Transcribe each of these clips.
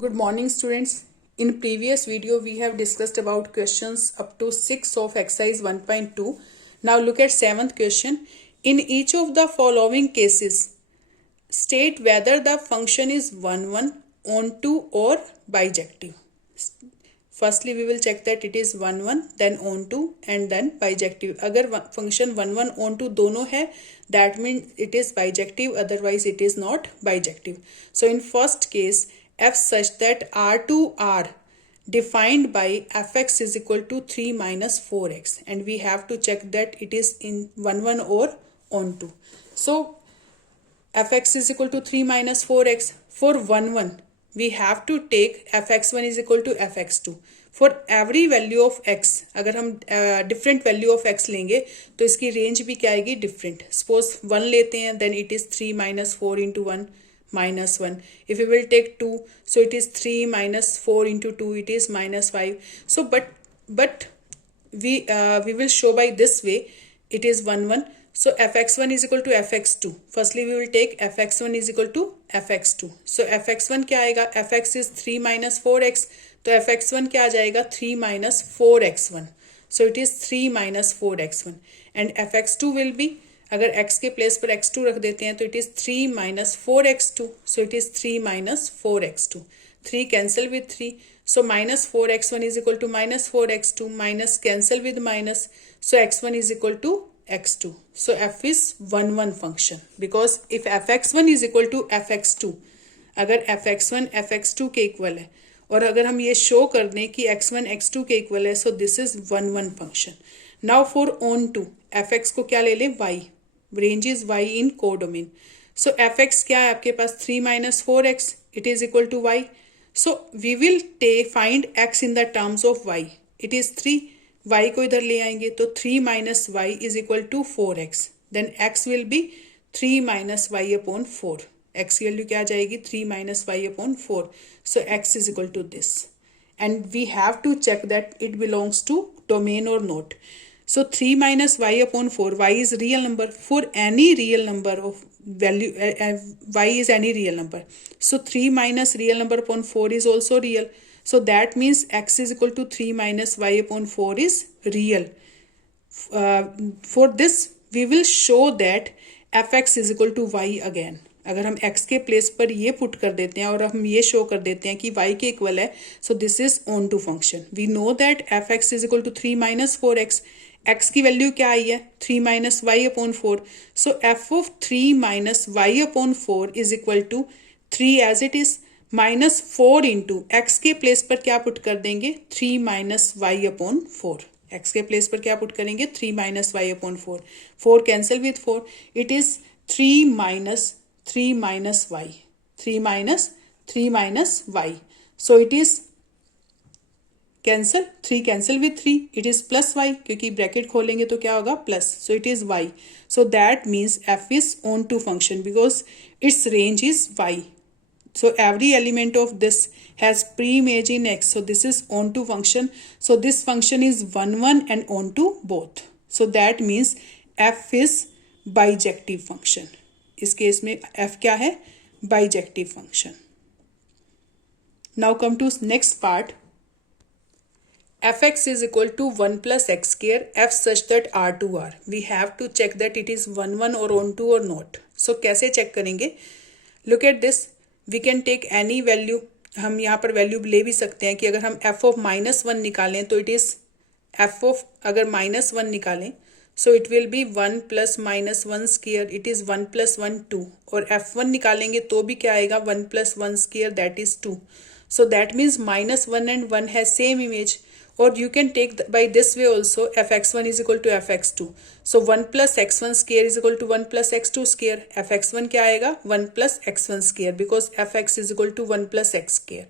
Good morning, students. In previous video, we have discussed about questions up to 6 of exercise 1.2. Now look at 7th question. In each of the following cases, state whether the function is 1, onto or bijective. Firstly, we will check that it is 1, then onto and then bijective. अगर function 1, onto दोनों है, that means it is bijective, otherwise it is not bijective. So in first case, f such that R2 R defined by fx is equal to 3 minus 4x, and we have to check that it is in 1 or onto. So fx is equal to 3 minus 4x. For 1 we have to take fx1 is equal to fx2. For every value of x, अगर हम different value of x लेंगे तो इसकी range भी क्या आएगी different. Suppose 1 लेते हैं, then it is 3 minus 4 into 1 minus 1. If we will take 2, so it is 3 minus 4 into 2, it is minus 5. So but we will show by this way. It is 1. So fx1 is equal to fx2. Firstly, we will take fx1 is equal to fx2. So fx1 क्या आएगा? fx is 3 minus 4x. तो fx1 क्या आ जाएगा? 3 minus 4x1. So it is 3 minus 4x1. And fx2 will be, अगर x के place पर x2 रख देते हैं तो it is 3 minus 4x2. So it is 3 minus 4x2. 3 cancel with 3. So minus 4x1 is equal to minus 4x2. Minus cancel with minus. So x1 is equal to x2. So f is 1 function, because if fx1 is equal to fx2, अगर fx1 fx2 के equal है और अगर हम ये show कर दें कि x1 x2 के इक्वल है, so this is 1 function. Now for onto, fx को क्या ले लें? y. Range is y in codomain. So fx क्या है आपके पास? 3 minus 4x. It is equal to y. So we will find x in the terms of y. It is 3. y को इधर ले आएंगे तो 3 minus y is equal to 4x. Then x will be 3 minus y upon 4. x की value क्या आ जाएगी? 3 minus y upon 4. So x is equal to this. And we have to check that it belongs to domain or not. So 3 minus y upon 4, y is real number. For any real number of value, y is any real number. So 3 minus real number upon 4 is also real. So that means x is equal to 3 minus y upon 4 is real. For this, we will show that fx is equal to y again. अगर हम x के place पर ये put कर देते हैं और हम ये शो कर देते हैं कि y के इक्वल है, so this is onto function. We know that fx is equal to 3 minus 4x. x की वैल्यू क्या आई है? 3 minus y upon 4. So f of 3 minus y upon 4 is equal to 3 as it is, minus 4 into X के place पर क्या put कर देंगे? 3 minus Y upon 4. X के place पर क्या पुट करेंगे? 3 minus Y upon 4. 4 cancel with 4. It is 3 minus Y. 3 minus Y. So it is cancel. 3 cancel with 3. It is plus Y, क्योंकि ब्रैकेट खोलेंगे तो क्या होगा? Plus. So it is Y. So that means F is onto function because it's range is Y. So every element of this has pre-image in x. So this is onto function. So this function is 1 and onto both. So that means f is bijective function. इस case में f क्या है? Bijective function. Now come to next part. fx is equal to 1 plus x square f such that R2 R. We have to check that it is 1 or onto or not. So कैसे check करेंगे? Look at this. We can take any value. हम यहाँ पर value ले भी सकते हैं कि अगर हम एफ ऑफ -1 निकालें तो इट इज़ एफ ऑफ, अगर -1 निकालें so it will B 1 plus -1 square. It is 1 plus 1 2. और f1 निकालेंगे तो भी क्या आएगा? 1 plus 1 square, that is 2. So that means -1 and 1 has same image. Or you can take by this way also, fx1 is equal to fx2. So 1 plus x1 square is equal to 1 plus x2 square. fx1 क्या आएगा? 1 plus x1 square, because fx is equal to 1 plus x square.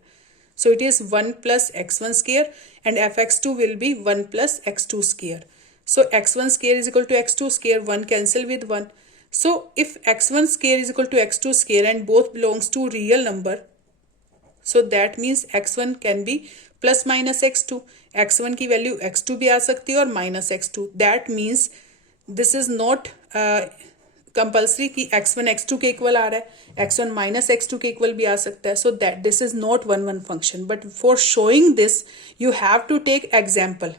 So it is 1 plus x1 square and fx2 will be 1 plus x2 square. So x1 square is equal to x2 square. 1 cancel with 1. So if x1 square is equal to x2 square and both belongs to real number, so that means x1 can be plus minus x2. x1 की value x2 भी आ सकती है और minus x2. That means this is not compulsory कि x1 x2 के equal आ रहा है, x1 minus x2 के इक्वल भी आ सकता है. So that this is not one function. But for showing this you have to take example.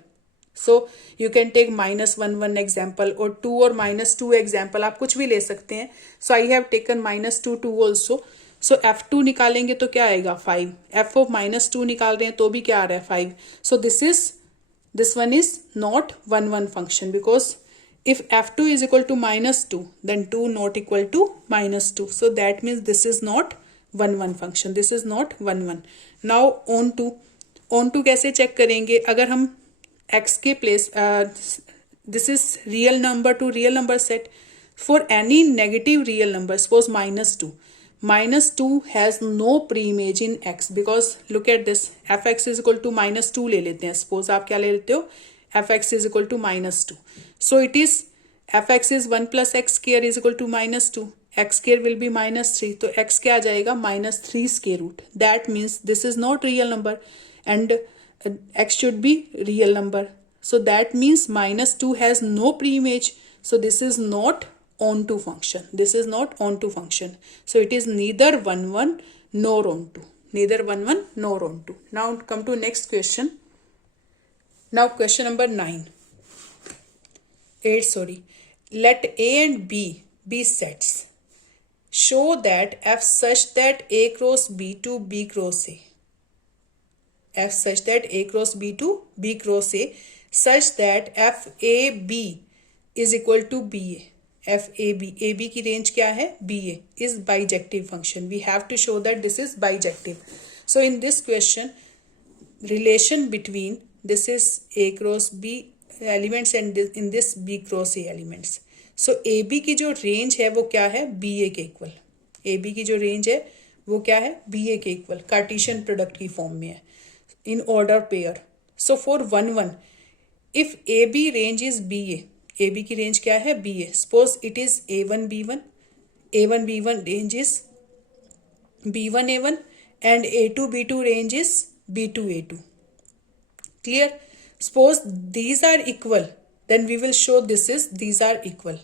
So you can take -1 example और 2 और -2 एग्जाम्पल, आप कुछ भी ले सकते हैं. So I have taken -2 also. So f2 निकालेंगे तो क्या आएगा 5. f ऑफ -2 निकाल रहे हैं तो भी क्या आ रहा है 5. सो this one is not one function, because if f2 is equal to -2 then 2 not equal to -2. So that means this is not one function. This is not one. Now on to कैसे check करेंगे. अगर हम x के place this is real number to real number set. For any negative real number, suppose -2 has no pre-image in x, because look at this, fx is equal to -2 ले लेते हैं. suppose आप क्या ले लेते हो, fx is equal to -2. so it is fx is 1 plus x square is equal to -2. x square will be -3. तो x क्या आ जाएगा -3 square root. that means this is not real number and x should be real number. so that means -2 has no pre-image. so this is not onto function. This is not onto function. So it is neither 1 nor onto. Neither 1 nor onto. Now come to next question. Now question number 8 sorry. Let A and B be sets. Show that f such that A cross B to B cross A. F such that A cross B to B cross A, such that f A B is equal to B A. f a b की range क्या है b a is bijective function. We have to show that this is bijective. So in this question, relation between this is a cross b elements and in this b cross a elements. So ab की जो range है वो क्या है b a के equal. ab की जो range है वो क्या है b a के इक्वल, कार्टेशियन प्रोडक्ट की फॉर्म में है, in order pair. So for 1 if A B range is B A B की रेंज क्या है B A. Suppose it is a1 b1 range is b1 a1 and a2 b2 range is b2 a2. Clear. Suppose these are equal then we will show this is these are equal.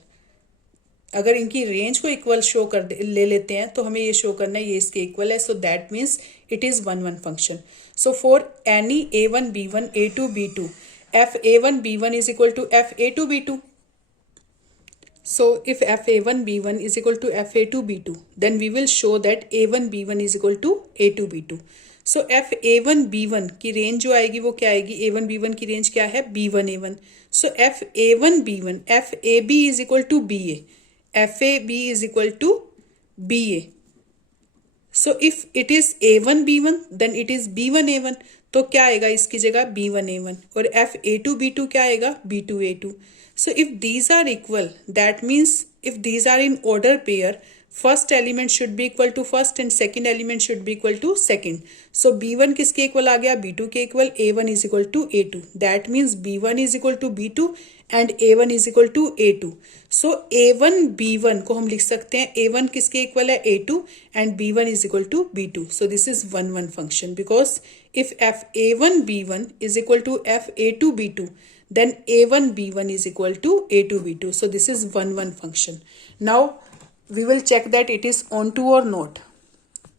अगर इनकी range को equal show कर ले लेते हैं तो हमें ये शो करना है ये इसके इक्वल है. So that means it is 1 function. So for any a1 b1 a2 b2 f a1 b1 is equal to f a2 b2. So if f a1 b1 is equal to f a2 b2, then we will show that a1 b1 is equal to a2 b2. So f a1 b1 की range जो आएगी वो क्या आएगी, a1 b1 की range क्या है b1 a1. So f a1 b1 f ab is equal to ba, f ab is equal to ba. So if it is a1 b1 then it is b1 a1. तो क्या आएगा इसकी जगह b1 a1 और f a2 b2 क्या आएगा b2 a2. So if these are equal, that means if these are in order pair, first element should be equal to first and second element should be equal to second. So b1 किसके equal आ गया b2 के equal, a1 is equal to a2. That means b1 is equal to b2 and a1 is equal to a2. So a1 b1 को हम लिख सकते हैं a1 किसके equal है a2 and b1 is equal to b2. So this is 1 function, because if f a1 b1 is equal to f a2 b2, then a1 b1 is equal to a2 b2. So this is 1 function. Now we will check that it is onto or not.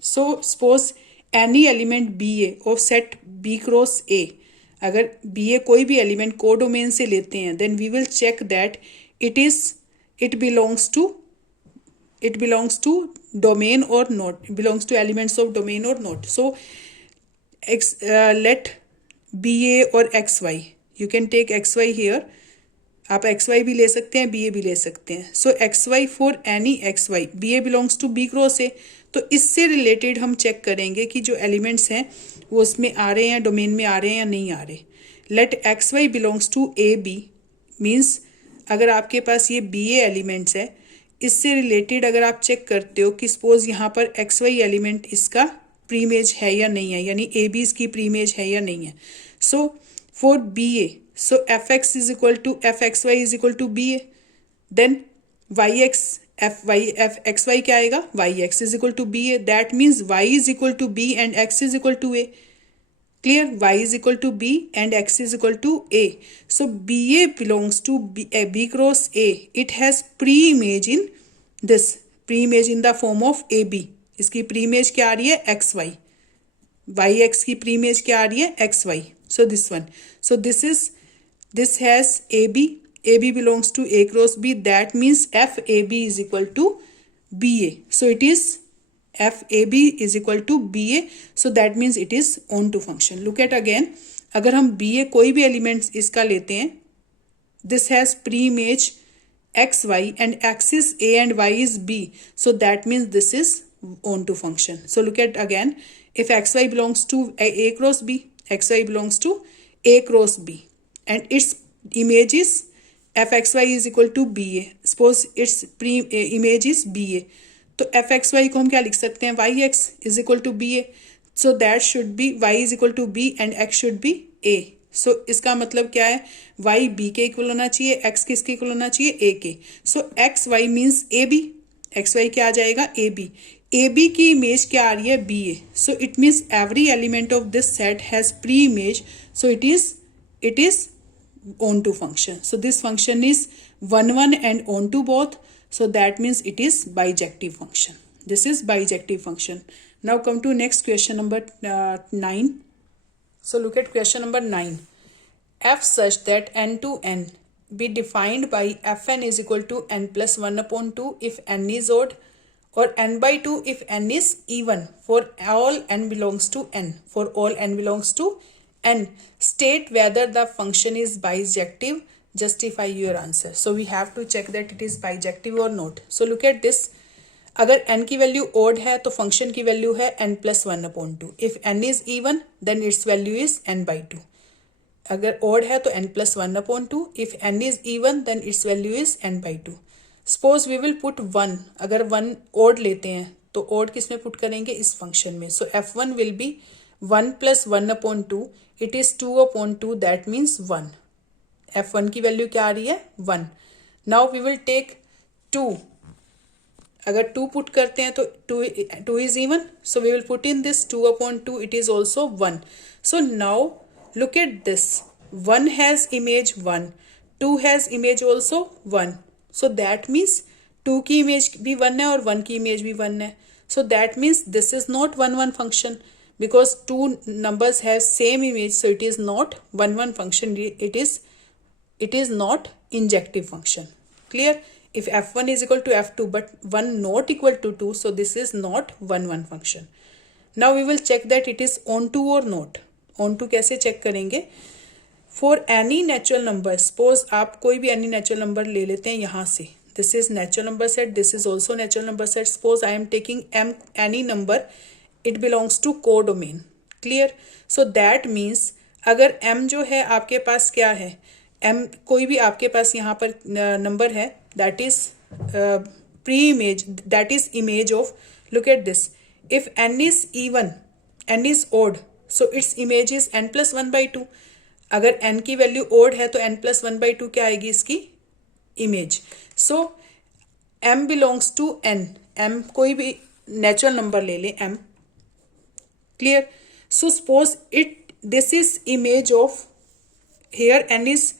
So suppose any element ba of set b cross a, अगर ba कोई भी element codomain से लेते हैं then we will check that it belongs to domain or not, belongs to elements of domain or not. So let ba or xy, you can take xy here, आप xy भी ले सकते हैं ba भी ले सकते हैं. So xy for any xy ba belongs to b cross a. तो इससे रिलेटेड हम चेक करेंगे कि जो एलिमेंट्स हैं वो उसमें आ रहे हैं, डोमेन में आ रहे हैं या नहीं आ रहे. Let xy belongs to a b means अगर आपके पास ये ba एलिमेंट्स है, इससे रिलेटेड अगर आप चेक करते हो कि सपोज यहाँ पर xy एलिमेंट इसका प्रीमेज है या नहीं है, यानी a b इसकी प्रीमेज है या नहीं है. सो for ba, so fx is equal to fxy is equal to ba. Then fxy क्या आएगा, yx is equal to ba. That means y is equal to b and x is equal to a. Clear? Y is equal to b and x is equal to a. So ba belongs to b cross a. It has pre-image in this pre image in the form of A B, इसकी pre image क्या आ रही है X Y, Y X की pre image क्या आ रही है X Y. So this one, so this has AB belongs to A cross B, that means FAB is equal to BA. So it is FAB is equal to BA, so that means it is onto function. Look at again, अगर हम BA कोई भी elements इसका लेते हैं, this has pre-image XY and axis A and Y is B, so that means this is onto function. So look at again, if XY belongs to A cross B, XY belongs to A cross B and its image is fxy is equal to BA. Suppose its image is BA, तो fxy को हम क्या लिख सकते हैं, yx is equal to BA, so that should be y is equal to B and x should be A. So इसका मतलब क्या है, y b के इक्वल होना चाहिए, x किसके इक्वल होना चाहिए, a के. So xy means AB, xy क्या आ जाएगा AB, AB की इमेज क्या आ रही है BA. So it means every element of this set has pre-image, so it is onto function. So this function is 1 and onto both, so that means it is bijective function. This is bijective function. Now come to next question number 9. So look at question number 9. F such that n to n be defined by fn is equal to n plus 1 upon 2 if n is odd, or n by 2 if n is even for all n belongs to n. For all n belongs to n, state whether the function is bijective, justify your answer. So we have to check that it is bijective or not. So look at this, अगर n की value odd है तो function की value है n plus 1 upon 2. If n is even then its value is n by 2. अगर odd है तो n plus 1 upon 2. If n is even then its value is n by 2. Suppose we will put 1, अगर 1 odd लेते हैं तो odd किस में put करेंगे, इस फंक्शन में. So f1 will be 1 plus 1 upon 2, it is 2 upon 2, that means 1. f1 की वैल्यू क्या आ रही है 1. Now we will take 2, अगर 2 पुट करते हैं तो 2 is even, so we will put in this 2 upon 2, it is also 1. So now look at this, 1 has image 1, 2 has image also 1, so that means 2 की image भी 1 है और 1 की image भी 1 है. So that means this is not 1 function, because two numbers have same image, so it is not 1 function, it is not injective function. Clear? If f1 is equal to f2 but 1 not equal to 2, so this is not 1 function. Now we will check that it is onto or not. onto कैसे check करेंगे, for any natural number, suppose आप कोई भी any natural number ले लेते हैं यहाँ से, this is natural number set, this is also natural number set. Suppose I am taking any number, it belongs to codomain. Clear? So that means अगर m जो है आपके पास क्या है, m कोई भी आपके पास यहाँ पर नंबर है, that is pre-image, that is image of, look at this, if n is even, n is odd, so its image is n plus 1 by 2. अगर n की वैल्यू odd है तो n plus 1 by 2 क्या आएगी इसकी image. So m belongs to n, m कोई भी natural number ले ले m. Clear? So suppose this is image of, here n is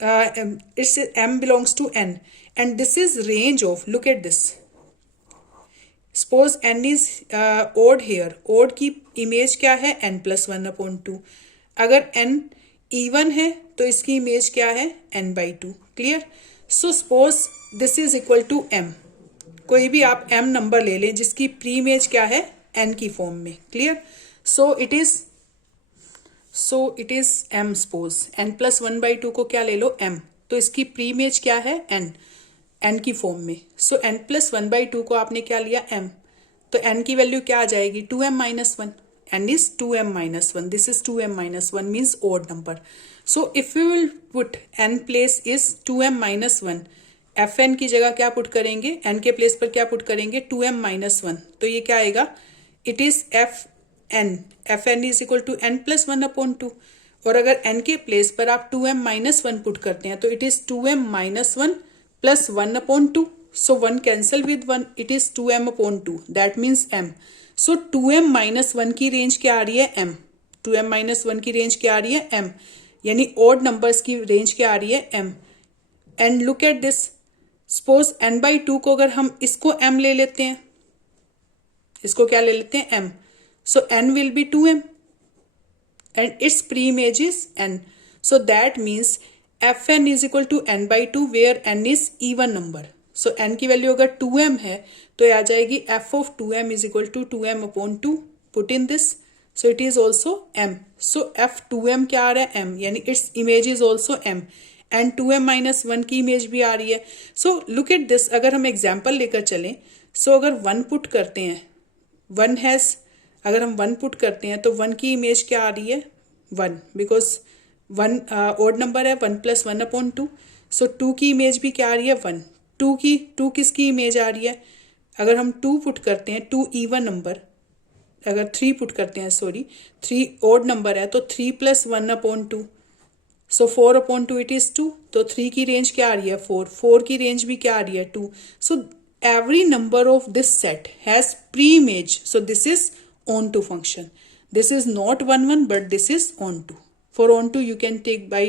it's m belongs to n and this is range of, look at this, suppose n is odd, here odd की image क्या है n plus 1 upon 2. अगर n even है तो इसकी image क्या है n by 2. Clear? So suppose this is equal to m, कोई भी आप m नंबर ले लें जिसकी प्री इमेज क्या है n की फॉर्म में. Clear? So it is m, suppose n plus 1 by 2 को क्या ले लो m, तो इसकी प्री इमेज क्या है n की फॉर्म में. So n plus 1 by 2 को आपने क्या लिया m, तो n की वैल्यू क्या आ जाएगी 2m minus 1, n is 2m minus 1, this is 2m minus 1 means odd number. So if we will put n place is 2m minus 1, fn की जगह क्या पुट करेंगे, n के प्लेस पर क्या पुट करेंगे 2m minus 1, तो ये क्या आएगा, it is fn is equal to n plus 1 upon 2. और अगर n के प्लेस पर आप 2m minus 1 पुट करते हैं तो it is 2m minus 1 plus 1 upon 2. So 1 cancel with 1, it is 2m upon 2, that means m. So 2m minus 1 की range क्या आ रही है m, 2m minus 1 की रेंज क्या आ रही है m, यानी odd numbers की रेंज क्या आ रही है m. And look at this, suppose n/2 को अगर हम इसको m ले लेते हैं, इसको क्या ले लेते हैं m, so n will be 2m and its pre-image is n, so that means fn is equal to n/2 where n is even number. so n की वैल्यू अगर 2m है तो ये आ जाएगी f of 2m is equal to 2m upon 2. put in this, so it is also m, so f 2m क्या आ रहा है m, यानी its image is also m and 2m minus 1 की इमेज भी आ रही है. so look at this, अगर हम एग्जाम्पल लेकर चलें, so अगर 1 पुट करते हैं, 1 हैज़, अगर हम 1 पुट करते हैं तो 1 की इमेज क्या आ रही है 1, बिकॉज 1 ओड नंबर है, 1 + 1 अपॉन 2. सो 2 की इमेज भी क्या आ रही है 1. 2 किसकी इमेज आ रही है, अगर हम 2 पुट करते हैं, 2 इवन नंबर, अगर 3 पुट करते हैं, सॉरी 3 ओड नंबर है तो 3 + 1 upon 2, so 4 upon 2 it is 2. तो 3 की रेंज क्या आ रही है 4, 4 की रेंज भी क्या आ रही है 2. सो every number of this set has pre-image, so this is onto function. This is not 1 1 but this is onto. For onto you can take by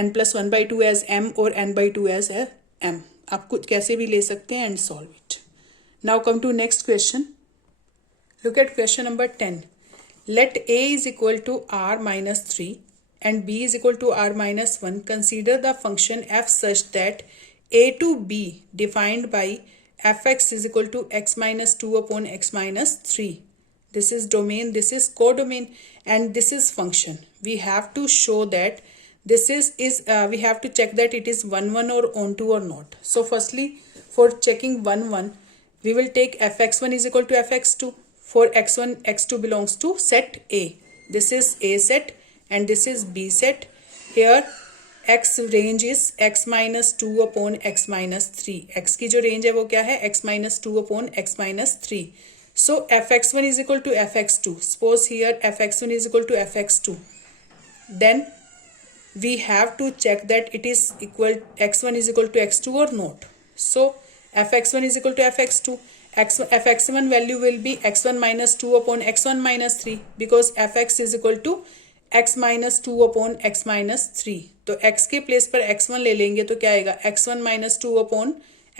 n plus 1/2 as m or n/2 as m. आप कुछ कैसे भी ले सकते हैं and solve it. Now come to next question. Look at question number 10. Let a is equal to r minus 3 and b is equal to r minus 1. Consider the function f such that a to b defined by fx is equal to x minus 2 upon x minus 3. This is domain, this is codomain, and this is function. We have to show that this we have to check that it is 1 1 or onto or not. So firstly, for checking 1 1, we will take fx1 is equal to fx2. For x1 x2 belongs to set a. This is a set and this is b set. Here x range is x minus 2 upon x minus 3. x की जो range है वो क्या है x minus 2 upon x minus 3. So fx1 is equal to fx2. Suppose here fx1 is equal to fx2. Then we have to check that it is equal, x1 is equal to x2 or not. So fx1 is equal to fx2. fx1 value will be x1 minus 2 upon x1 minus 3 because fx is equal to x minus 2 upon x minus 3. तो x के place पर x1 ले लेंगे तो क्या आएगा x1 minus 2 upon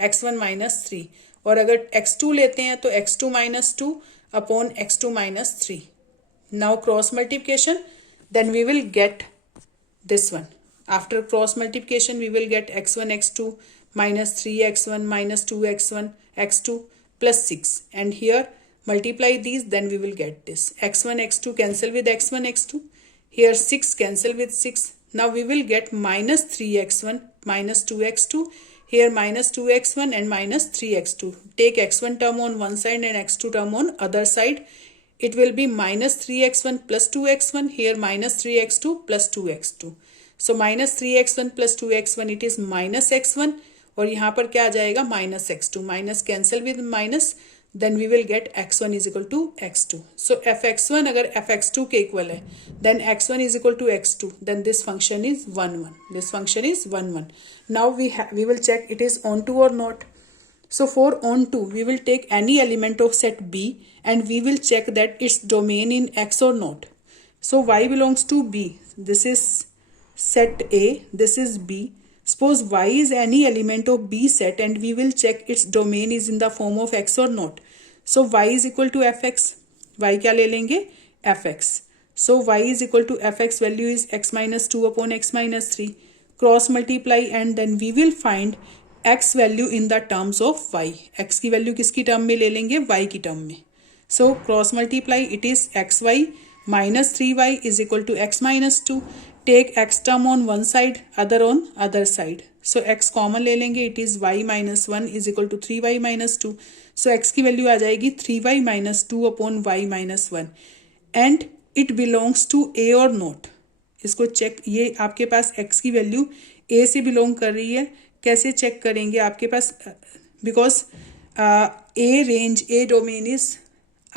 x1 minus 3. और अगर x2 लेते हैं तो x2 minus 2 upon x2 minus 3. Now cross multiplication, then we will get this one. After cross multiplication we will get x1 x2 minus 3x1 minus 2x1 x2 plus 6. And here multiply these, then we will get this. x1 x2 cancel with x1 x2. Here 6 cancel with 6. Now we will get minus 3x1 minus 2x2. Here minus 2x1 and minus 3x2. Take x1 term on one side and x2 term on other side. It will be minus 3x1 plus 2x1. Here minus 3x2 plus 2x2. So minus 3x1 plus 2x1 it is minus x1. और यहाँ पर क्या आ जाएगा minus x2. Minus cancel with minus. Then we will get x1 is equal to x2. So fx1 अगर fx2 के equal है, then x1 is equal to x2. Then this function is 1 1. This function is 1 1. Now we will check it is onto or not. So for onto, we will take any element of set B and we will check that its domain in X or not. So y belongs to B. This is set A. This is B. Suppose y is any element of B set and we will check its domain is in the form of x or not. So y is equal to fx. y क्या ले लेंगे fx. So y is equal to fx value is x minus 2 upon x minus 3. Cross multiply and then we will find x value in the terms of y. x की value किसकी term में ले लेंगे y की term में. So cross multiply it is xy minus 3y is equal to x minus 2. Take x term on one side, other on other side. So x common ले लेंगे, it is y minus 1 is equal to 3y minus 2. So x की value आ जाएगी 3y minus 2 upon y minus 1. And it belongs to a or not. इसको check, ये आपके पास x की value a से बिलोंग कर रही है. कैसे चेक करेंगे आपके पास, because a range, a domain is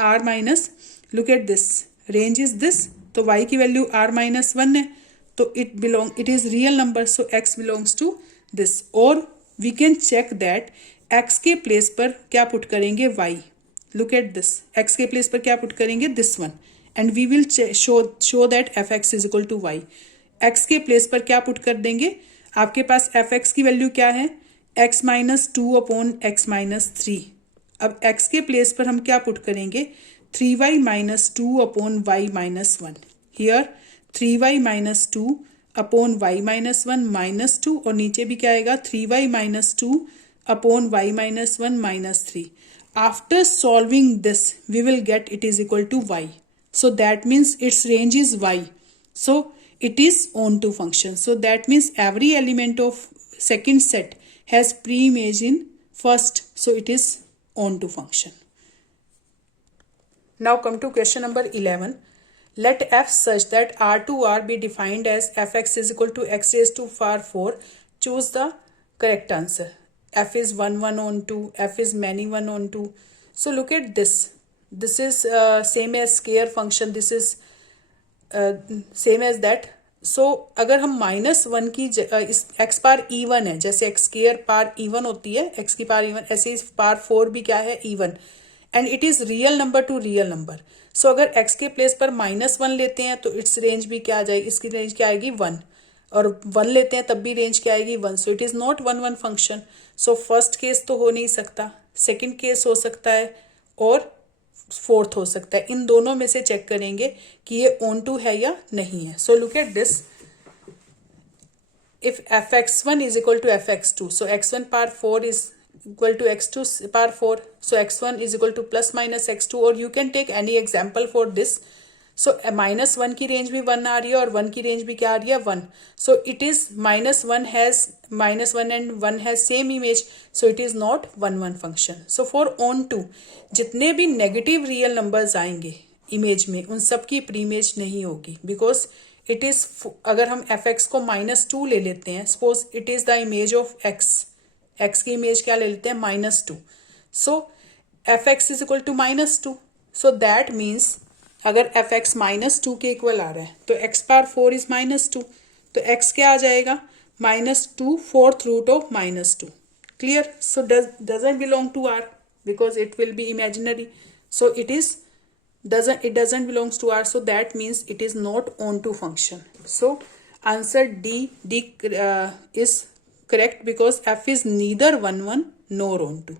r minus, look at this, range is this, तो y की वैल्यू r माइनस 1 है, तो it is real number, so x belongs to this. और we can check that x के place पर क्या put करेंगे y. Look at this, x के प्लेस पर क्या पुट करेंगे this one, and we will show that fx is equal to y. x के प्लेस पर क्या पुट कर देंगे, आपके पास fx की वैल्यू क्या है, x minus 2 upon x minus 3। अब x के प्लेस पर हम क्या पुट करेंगे, 3y minus 2 upon y minus 1। Here 3y minus 2 upon y minus 1 minus 2, और नीचे भी क्या आएगा, 3y minus 2 upon y minus 1 minus 3। After solving this, we will get it is equal to y. So that means its range is y. So it is onto function. So that means every element of second set has pre-image in first. So it is onto function. Now come to question number 11. Let f such that R2R be defined as fx is equal to x raised to power 4. Choose the correct answer. F is 1 1 on 2, f is many 1 on 2. So look at this. This is same as square function. This is same as that. So अगर हम -1 की इस x पार E1 है, जैसे x square पार E1 होती है, x की पार E1, ऐसे इस पार 4 भी क्या है, E1, and it is real number to real number. So अगर x के प्लेस पर -1 लेते हैं तो इट्स रेंज भी क्या आ जाएगी, इसकी रेंज क्या आएगी, 1, और 1 लेते हैं तब भी रेंज क्या आएगी, 1। सो it is not 1 1 function. So first case तो हो नहीं सकता, सेकंड केस हो सकता है, और फोर्थ हो सकता है। इन दोनों में से चेक करेंगे कि ये ऑन टू है या नहीं है। So look at this, if fx1 is equal to fx2, so x1 power 4 is equal to x2 power 4, so x1 is equal to plus minus x2, or you can take any example for this. So -1 की range भी 1 आ रही है और 1 की range भी क्या आ रही है, 1. So it is -1 and 1 has same image, so it is not 1 1 function. So for on2, जितने भी नेगेटिव रियल नंबर्स आएंगे इमेज में, उन सब की प्री इमेज नहीं होगी, बिकॉज इट इज, अगर हम fx को -2 ले लेते हैं, suppose it is the image of x की इमेज क्या ले लेते हैं, -2. So fx is equal to -2. So that means अगर fx -2 के इक्वल आ रहा है तो x पावर 4 इज -2, तो x क्या आ जाएगा, -2 4th root of -2. Clear? So doesn't belong to R because it will be imaginary. So it doesn't belongs to R, so that means it is not onto function. So answer D is correct because f is neither 1 1 nor onto.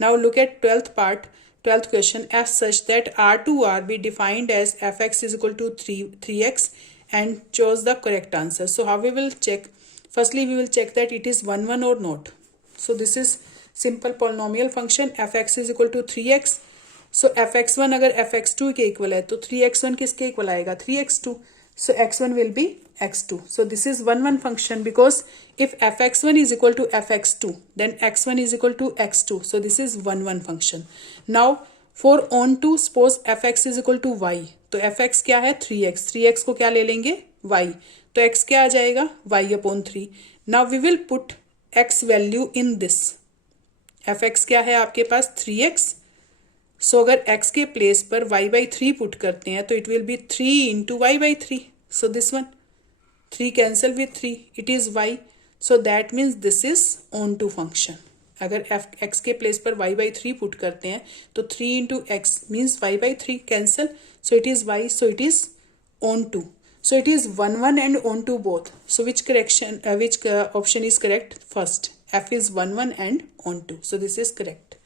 Now look at 12th question. F such that R2R be defined as fx is equal to 3x and chose the correct answer. So how we will check? Firstly we will check that it is 1 1 or not. So this is simple polynomial function, fx is equal to 3x. So fx1 अगर fx2 के equal है तो 3x1 किसके equal आएगा, 3x2. So x1 will be x2. So this is 1 1 function because if fx1 is equal to fx2 then x1 is equal to x2. So this is 1 1 function. Now for onto suppose fx is equal to y, तो fx क्या है, 3x को क्या ले लेंगे, y, तो x क्या आ जाएगा, y upon 3. Now we will put x value in this. fx क्या है आपके पास, 3x. सो अगर x के प्लेस पर y/3 पुट करते हैं तो it will be 3 into y/3. So this one 3 cancel with 3, it is y. So that means this is onto function. अगर x के प्लेस पर y/3 पुट करते हैं तो 3 into x means y/3 cancel, so it is y. So it is onto. So it is 1 1 and on to both. So which option is correct? First, f is 1 1 and on to. So this is correct.